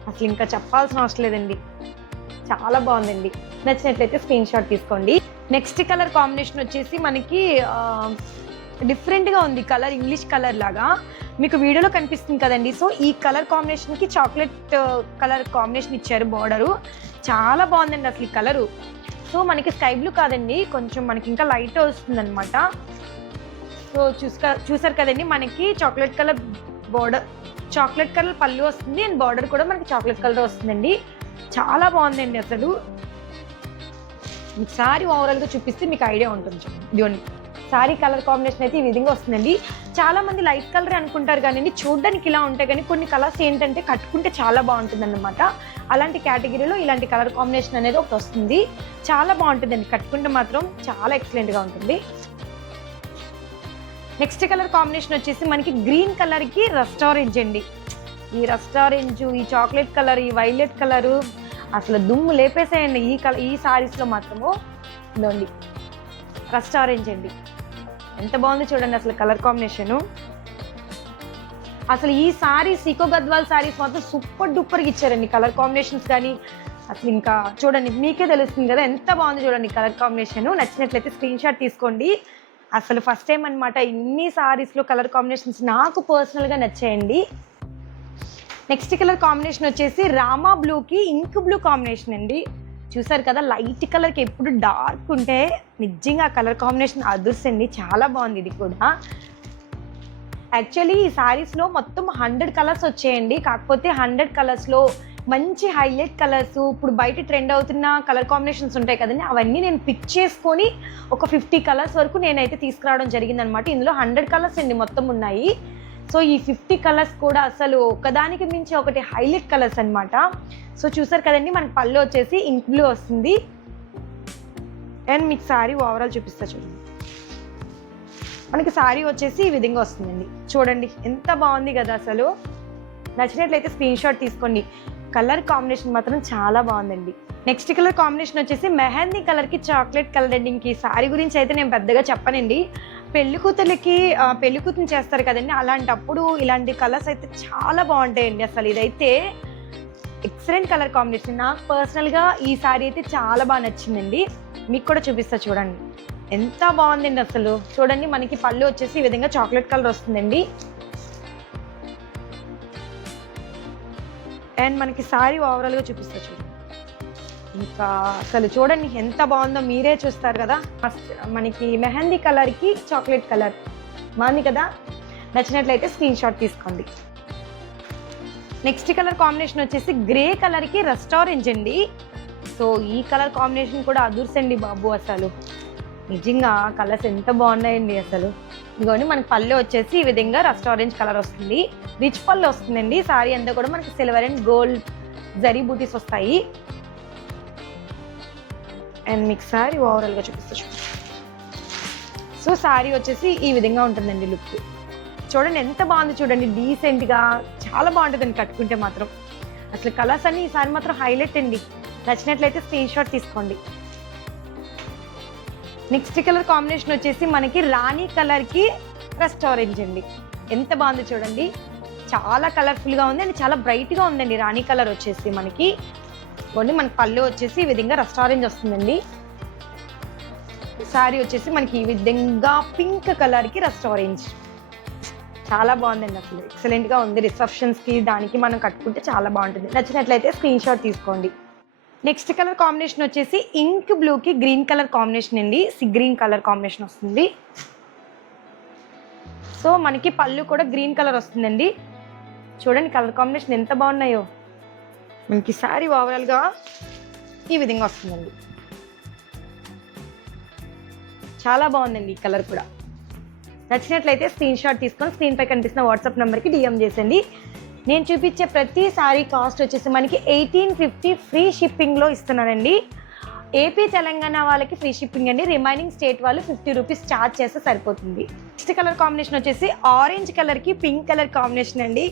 అసలు ఇంకా చెప్పాల్సిన అవసరం లేదండి. చాలా బాగుందండి. నచ్చినట్లయితే స్క్రీన్ షాట్ తీసుకోండి. నెక్స్ట్ కలర్ కాంబినేషన్ వచ్చేసి మనకి డిఫరెంట్గా ఉంది కలర్, ఇంగ్లీష్ కలర్ లాగా మీకు వీడియోలో కనిపిస్తుంది కదండి. సో ఈ కలర్ కాంబినేషన్కి చాక్లెట్ కలర్ కాంబినేషన్ ఇచ్చారు బార్డరు. చాలా బాగుందండి అసలు ఈ కలరు. సో మనకి స్కై బ్లూ కాదండి, కొంచెం మనకి ఇంకా లైట్ వస్తుంది అనమాట. సో చూసారు కదండి మనకి chocolate colour border, chocolate colour పళ్ళు వస్తుంది అండ్ బార్డర్ కూడా మనకి చాక్లెట్ కలర్ వస్తుందండి. చాలా బాగుందండి. అసలు మీకు శారీ ఓవరాల్గా చూపిస్తే మీకు ఐడియా ఉంటుంది. ఇదిగోండి శారీ కలర్ కాంబినేషన్ అయితే ఈ విధంగా వస్తుందండి. చాలా మంది లైట్ కలర్ అనుకుంటారు కానీ చూడడానికి ఇలా ఉంటాయి, కానీ కొన్ని కలర్స్ ఏంటంటే కట్టుకుంటే చాలా బాగుంటుంది అన్నమాట. అలాంటి కేటగిరీలో ఇలాంటి కలర్ కాంబినేషన్ అనేది ఒకటి వస్తుంది. చాలా బాగుంటుందండి, కట్టుకుంటే మాత్రం చాలా ఎక్సలెంట్గా ఉంటుంది. నెక్స్ట్ కలర్ కాంబినేషన్ వచ్చేసి మనకి గ్రీన్ కలర్కి రస్ట్ ఆరెంజ్ అండి. ఈ రస్ట్ ఆరెంజ్, ఈ చాక్లెట్ కలర్, ఈ వైలెట్ కలరు అసలు దుమ్ము లేపేసాయండి ఈ శారీస్లో మాత్రము. ఇదండి రస్ట్ ఆరెంజ్ అండి, ఎంత బాగుంది చూడండి అసలు కలర్ కాంబినేషను. అసలు ఈ శారీస్ ఈకో గద్వాల్ శారీస్ మాత్రం సూపర్ డూపర్గా ఇచ్చారండి కలర్ కాంబినేషన్స్ కానీ. అసలు ఇంకా చూడండి మీకే తెలుస్తుంది కదా ఎంత బాగుంది చూడండి కలర్ కాంబినేషను. నచ్చినట్లయితే స్క్రీన్ షాట్ తీసుకోండి. అసలు ఫస్ట్ టైం అనమాట ఇన్ని శారీస్లో కలర్ కాంబినేషన్స్ నాకు పర్సనల్గా నచ్చాయండి. నెక్స్ట్ కలర్ కాంబినేషన్ వచ్చేసి రామా బ్లూకి ఇంక్ బ్లూ కాంబినేషన్ అండి. చూసారు కదా లైట్ కలర్కి ఎప్పుడు డార్క్ ఉంటే నిజంగా కలర్ కాంబినేషన్ అదృష్టండి. చాలా బాగుంది ఇది కూడా. యాక్చువల్లీ ఈ శారీస్లో మొత్తం 100 కలర్స్ వచ్చాయండి. కాకపోతే 100 కలర్స్లో మంచి హైలైట్ కలర్స్, ఇప్పుడు బయట ట్రెండ్ అవుతున్న కలర్ కాంబినేషన్స్ ఉంటాయి కదండి, అవన్నీ నేను పిక్ చేసుకొని ఒక 50 కలర్స్ వరకు నేనైతే తీసుకురావడం జరిగిందనమాట. ఇందులో 100 కలర్స్ అండి మొత్తం ఉన్నాయి. సో ఈ 50 కలర్స్ కూడా అసలు ఒకదానికి మించి ఒకటి హైలైట్ కలర్స్ అనమాట. సో చూసారు కదండి మనకి పళ్ళు వచ్చేసి ఇంక్ బ్లూ వస్తుంది. అండ్ మీకు శారీ ఓవరాల్ చూపిస్తా చూడండి. మనకి శారీ వచ్చేసి ఈ విధంగా వస్తుందండి. చూడండి ఎంత బాగుంది కదా అసలు. నచ్చినట్లయితే స్క్రీన్ షాట్ తీసుకోండి. కలర్ కాంబినేషన్ మాత్రం చాలా బాగుందండి. నెక్స్ట్ కలర్ కాంబినేషన్ వచ్చేసి మెహందీ కలర్కి చాక్లెట్ కలర్ అండి. ఇంక ఈ శారీ గురించి అయితే నేను పెద్దగా చెప్పనండి. పెళ్లి కూతురుని చేస్తారు కదండి, అలాంటప్పుడు ఇలాంటి కలర్స్ అయితే చాలా బాగుంటాయండి. అసలు ఇదైతే ఎక్సలెంట్ కలర్ కాంబినేషన్. నాకు పర్సనల్గా ఈ శారీ అయితే చాలా బాగా నచ్చిందండి. మీకు కూడా చూపిస్తా చూడండి ఎంత బాగుందండి అసలు. చూడండి మనకి పళ్ళు వచ్చేసి ఈ విధంగా చాక్లెట్ కలర్ వస్తుందండి. అండ్ మనకి శారీ ఓవరాల్గా చూపిస్తా చూడండి. ఇంకా అసలు చూడండి ఎంత బాగుందో మీరే చూస్తారు కదా. ఫస్ట్ మనకి మెహందీ కలర్కి చాక్లెట్ కలర్ బాగుంది కదా. నచ్చినట్లయితే స్క్రీన్ షాట్ తీసుకోండి. నెక్స్ట్ కలర్ కాంబినేషన్ వచ్చేసి గ్రే కలర్కి రస్ట్ ఆరెంజ్ అండి. సో ఈ కలర్ కాంబినేషన్ కూడా అదుర్సండి బాబు, అసలు నిజంగా కలర్స్ ఎంత బాగున్నాయండి అసలు. ఇదిగోండి మనకి పళ్ళు వచ్చేసి ఈ విధంగా రస్ట్ ఆరెంజ్ కలర్ వస్తుంది, రిచ్ పళ్ళు వస్తుందండి. సారీ అంతా కూడా మనకి సిల్వర్ అండ్ గోల్డ్ జరీ బూటీస్ వస్తాయి. అండ్ మీకు సారీ ఓవరాల్గా చూపిస్తాను. సో సారీ వచ్చేసి ఈ విధంగా ఉంటుందండి లుక్. చూడండి ఎంత బాగుంది, చూడండి డీసెంట్గా చాలా బాగుంటుందండి కట్టుకుంటే మాత్రం. అసలు కలర్స్ అన్ని ఈసారి మాత్రం హైలైట్ అండి. నచ్చినట్లయితే స్క్రీన్ షాట్ తీసుకోండి. నెక్స్ట్ కలర్ కాంబినేషన్ వచ్చేసి మనకి రాణి కలర్కి రస్ట్ ఆరెంజ్ అండి. ఎంత బాగుంది చూడండి, చాలా కలర్ఫుల్గా ఉంది అండ్ చాలా బ్రైట్గా ఉందండి. రాణి కలర్ వచ్చేసి మనకి పళ్ళు వచ్చేసి ఈ విధంగా రస్ట్ ఆరెంజ్ వస్తుందండి. శారీ వచ్చేసి మనకి ఈ విధంగా పింక్ కలర్కి రస్ట్ ఆరెంజ్, చాలా బాగుందండి. అసలు ఎక్సలెంట్గా ఉంది. రిసెప్షన్స్కి దానికి మనం కట్టుకుంటే చాలా బాగుంటుంది. నచ్చినట్లయితే స్క్రీన్ షాట్ తీసుకోండి. నెక్స్ట్ కలర్ కాంబినేషన్ వచ్చేసి ఇంక్ బ్లూకి గ్రీన్ కలర్ కాంబినేషన్ అండి. గ్రీన్ కలర్ కాంబినేషన్ వస్తుంది. సో మనకి పళ్ళు కూడా గ్రీన్ కలర్ వస్తుందండి. చూడండి కలర్ కాంబినేషన్ ఎంత బాగున్నాయో. మనకి శారీ ఓవరాల్గా ఈ విధంగా వస్తుందండి. చాలా బాగుందండి ఈ కలర్ కూడా. నచ్చినట్లయితే స్క్రీన్ షాట్ తీసుకొని స్క్రీన్ పై కనిపిస్తున్న వాట్సాప్ నెంబర్కి డిఎం చేసండి. నేను చూపించే ప్రతి సారీ కాస్ట్ వచ్చేసి మనకి 1850 ఫ్రీ షిప్పింగ్లో ఇస్తున్నానండి. ఏపీ తెలంగాణ వాళ్ళకి ఫ్రీ షిప్పింగ్ అండి. రిమైనింగ్ స్టేట్ వాళ్ళు 50 రూపీస్ ఛార్జ్ చేస్తే సరిపోతుంది. నెక్స్ట్ కలర్ కాంబినేషన్ వచ్చేసి ఆరెంజ్ కలర్కి పింక్ కలర్ కాంబినేషన్ అండి.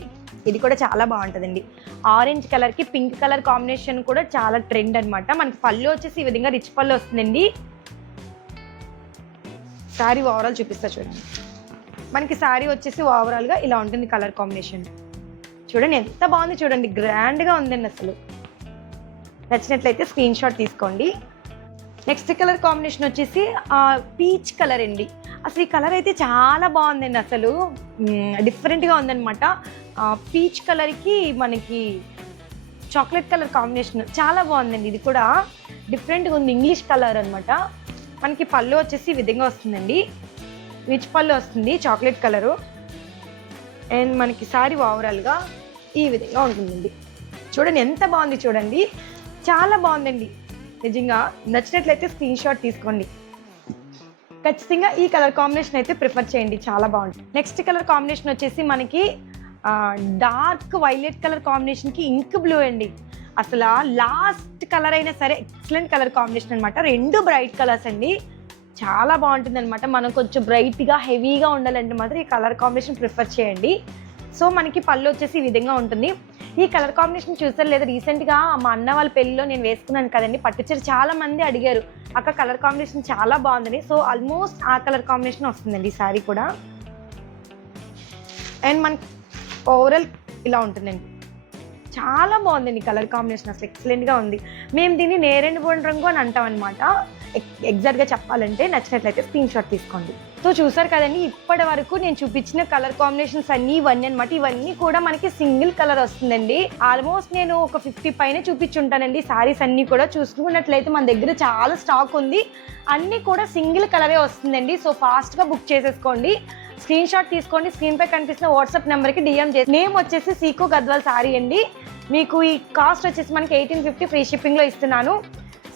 ఇది కూడా చాలా బాగుంటుందండి. ఆరెంజ్ కలర్కి పింక్ కలర్ కాంబినేషన్ కూడా చాలా ట్రెండ్ అనమాట. మనకి పళ్ళు వచ్చేసి ఈ విధంగా రిచ్ పళ్ళు వస్తుందండి. శారీ ఓవరాల్ చూపిస్తా చూడండి. మనకి శారీ వచ్చేసి ఓవరాల్గా ఇలా ఉంటుంది కలర్ కాంబినేషన్. చూడండి ఎంత బాగుంది, చూడండి గ్రాండ్గా ఉందండి అసలు. నచ్చినట్లయితే స్క్రీన్ షాట్ తీసుకోండి. నెక్స్ట్ కలర్ కాంబినేషన్ వచ్చేసి పీచ్ కలర్ అండి. అసలు ఈ కలర్ అయితే చాలా బాగుందండి. అసలు డిఫరెంట్గా ఉందన్నమాట. పీచ్ కలర్కి మనకి చాక్లెట్ కలర్ కాంబినేషన్ చాలా బాగుందండి. ఇది కూడా డిఫరెంట్గా ఉంది, ఇంగ్లీష్ కలర్ అనమాట. మనకి పళ్ళు వచ్చేసి ఈ విధంగా వస్తుందండి. రిచ్ పళ్ళు వస్తుంది, చాక్లెట్ కలరు. అండ్ మనకి శారీ ఓవరాల్గా ఈ విధంగా ఉంటుందండి. చూడండి ఎంత బాగుంది, చూడండి చాలా బాగుందండి. నిజంగా నచ్చినట్లయితే స్క్రీన్ షాట్ తీసుకోండి. ఖచ్చితంగా ఈ కలర్ కాంబినేషన్ అయితే ప్రిఫర్ చేయండి, చాలా బాగుంటుంది. నెక్స్ట్ కలర్ కాంబినేషన్ వచ్చేసి మనకి డార్క్ వైలెట్ కలర్ కాంబినేషన్కి ఇంక్ బ్లూ అండి. అసలు లాస్ట్ కలర్ అయినా సరే ఎక్సలెంట్ కలర్ కాంబినేషన్ అనమాట. రెండు బ్రైట్ కలర్స్ అండి, చాలా బాగుంటుంది అనమాట. మనం కొంచెం బ్రైట్గా హెవీగా ఉండాలంటే మాత్రం ఈ కలర్ కాంబినేషన్ ప్రిఫర్ చేయండి. సో మనకి పళ్ళు వచ్చేసి ఈ విధంగా ఉంటుంది. ఈ కలర్ కాంబినేషన్ చూసారు లేదా, రీసెంట్గా మా అన్న వాళ్ళ పెళ్ళిలో నేను వేసుకున్నాను కదండి పట్టుచీర. చాలా మంది అడిగారు అక్క కలర్ కాంబినేషన్ చాలా బాగుందని. సో ఆల్మోస్ట్ ఆ కలర్ కాంబినేషన్ వస్తుందండి ఈ శారీ కూడా. అండ్ మనకి ఓవరాల్ ఇలా ఉంటుందండి. చాలా బాగుందండి కలర్ కాంబినేషన్, అసలు ఎక్సలెంట్గా ఉంది. మేము దీన్ని నేరేడు బోన్ రంగు అని అంటాం అనమాట ఎగ్జాక్ట్గా చెప్పాలంటే. నచ్చినట్లయితే స్క్రీన్ షాట్ తీసుకోండి. సో చూసారు కదండి, ఇప్పటి వరకు నేను చూపించిన కలర్ కాంబినేషన్స్ అన్నీ ఇవన్నీ అనమాట. ఇవన్నీ కూడా మనకి సింగిల్ కలర్ వస్తుందండి. ఆల్మోస్ట్ నేను ఒక 50 పైన చూపించుంటానండి శారీస్ అన్నీ కూడా. చూసుకున్నట్లయితే మన దగ్గర చాలా స్టాక్ ఉంది, అన్నీ కూడా సింగిల్ కలరే వస్తుందండి. సో ఫాస్ట్గా బుక్ చేసేసుకోండి. స్క్రీన్ షాట్ తీసుకోండి. స్క్రీన్ పై కనిపిస్తున్న వాట్సాప్ నెంబర్కి డిఎం చేసి. నేమ్ వచ్చేసి సీకో గద్వాల్ శారీ అండి. మీకు ఈ కాస్ట్ వచ్చేసి మనకి 1850 ఫ్రీ షిప్పింగ్లో ఇస్తున్నాను.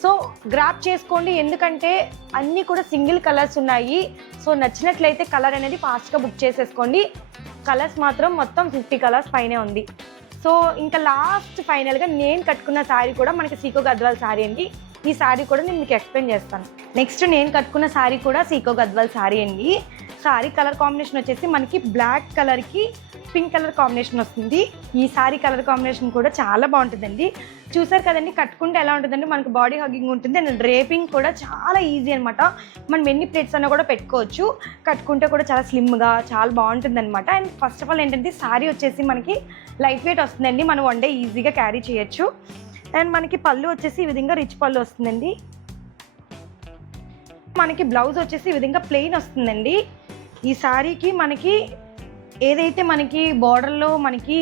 సో గ్రాప్ చేసుకోండి, ఎందుకంటే అన్నీ కూడా సింగిల్ కలర్స్ ఉన్నాయి. సో నచ్చినట్లయితే కలర్ అనేది ఫాస్ట్గా బుక్ చేసేసుకోండి. కలర్స్ మాత్రం మొత్తం 50 కలర్స్ పైనే ఉంది. సో ఇంకా లాస్ట్ ఫైనల్గా నేను కట్టుకున్న శారీ కూడా మనకి సీకో గద్వాల్ శారీ అండి. ఈ శారీ కూడా నేను మీకు ఎక్స్ప్లెయిన్ చేస్తాను. నెక్స్ట్ నేను కట్టుకున్న శారీ కూడా సీకో గద్వాల్ శారీ అండి. శారీ కలర్ కాంబినేషన్ వచ్చేసి మనకి బ్లాక్ కలర్కి పింక్ కలర్ కాంబినేషన్ వస్తుంది. ఈ శారీ కలర్ కాంబినేషన్ కూడా చాలా బాగుంటుందండి. చూసారు కదండి, కట్టుకుంటే ఎలా ఉంటుందంటే మనకు బాడీ హగ్గింగ్ ఉంటుంది అండ్ డ్రేపింగ్ కూడా చాలా ఈజీ అనమాట. మనం ఎన్ని ప్లేట్స్ అన్నా కూడా పెట్టుకోవచ్చు. కట్టుకుంటే కూడా చాలా స్లిమ్గా చాలా బాగుంటుంది అనమాట. అండ్ ఫస్ట్ ఆఫ్ ఆల్ ఏంటంటే శారీ వచ్చేసి మనకి లైట్ వెయిట్ వస్తుందండి. మనం వన్ డే ఈజీగా క్యారీ చేయొచ్చు. అండ్ మనకి పళ్ళు వచ్చేసి ఈ విధంగా రిచ్ పళ్ళు వస్తుందండి. మనకి బ్లౌజ్ వచ్చేసి ఈ విధంగా ప్లెయిన్ వస్తుందండి. ఈ శారీకి మనకి ఏదైతే మనకి బార్డర్లో మనకి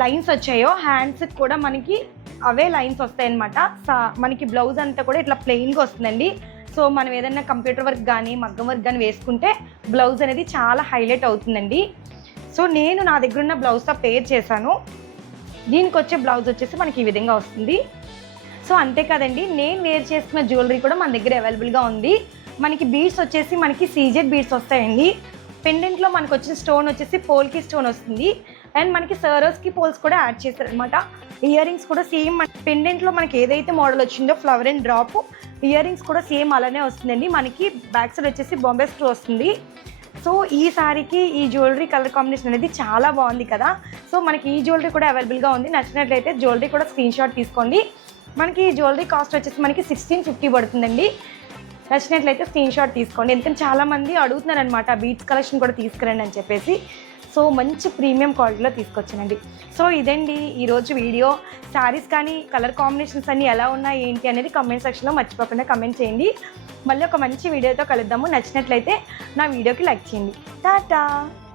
లైన్స్ వచ్చాయో హ్యాండ్స్కి కూడా మనకి అవే లైన్స్ వస్తాయన్నమాట. మనకి బ్లౌజ్ అంతా కూడా ఇట్లా ప్లెయిన్గా వస్తుందండి. సో మనం ఏదైనా కంప్యూటర్ వర్క్ కానీ మగ్గం వర్క్ కానీ వేసుకుంటే బ్లౌజ్ అనేది చాలా హైలైట్ అవుతుందండి. సో నేను నా దగ్గర ఉన్న బ్లౌజ్తో పేర్ చేశాను. దీనికి వచ్చే బ్లౌజ్ వచ్చేసి మనకి ఈ విధంగా వస్తుంది. సో అంతే కదండి, నేను వేర్ చేసుకున్న జ్యువెలరీ కూడా మన దగ్గర అవైలబుల్గా ఉంది. మనకి బీడ్స్ వచ్చేసి మనకి సీజెడ్ బీడ్స్ వస్తాయండి. పెండెంట్లో మనకు వచ్చిన స్టోన్ వచ్చేసి పోల్కి స్టోన్ వస్తుంది. అండ్ మనకి సరోస్కి పోల్స్ కూడా యాడ్ చేశారనమాట. ఇయర్ రింగ్స్ కూడా సేమ్ పెండెంట్లో మనకి ఏదైతే మోడల్ వచ్చిందో flower and drop, ear rings కూడా సేమ్ అలానే వస్తుందండి. మనకి బ్యాక్ సైడ్ వచ్చేసి బాంబే స్క్రూ వస్తుంది. సో ఈ సారీకి ఈ జ్యువెలరీ కలర్ కాంబినేషన్ అనేది చాలా బాగుంది కదా. సో మనకి ఈ జ్యువెలరీ కూడా అవైలబుల్గా ఉంది. నచ్చినట్లయితే జ్యువెలరీ కూడా స్క్రీన్ షాట్ తీసుకోండి. మనకి ఈ జ్యువెలరీ కాస్ట్ వచ్చేసి మనకి 1650 పడుతుందండి. నచ్చినట్లయితే స్క్రీన్ షాట్ తీసుకోండి. ఎందుకంటే చాలామంది అడుగుతున్నారనమాట బీట్స్ కలెక్షన్ కూడా తీసుకురండి అని చెప్పేసి. సో మంచి ప్రీమియం క్వాలిటీలో తీసుకొచ్చానండి. సో ఇదండి ఈరోజు వీడియో. శారీస్ కానీ కలర్ కాంబినేషన్స్ అన్నీ ఎలా ఉన్నాయి ఏంటి అనేది కమెంట్ సెక్షన్లో మర్చిపోకుండా కమెంట్ చేయండి. మళ్ళీ ఒక మంచి వీడియోతో కలుద్దాము. నచ్చినట్లయితే నా వీడియోకి లైక్ చేయండి. టాటా.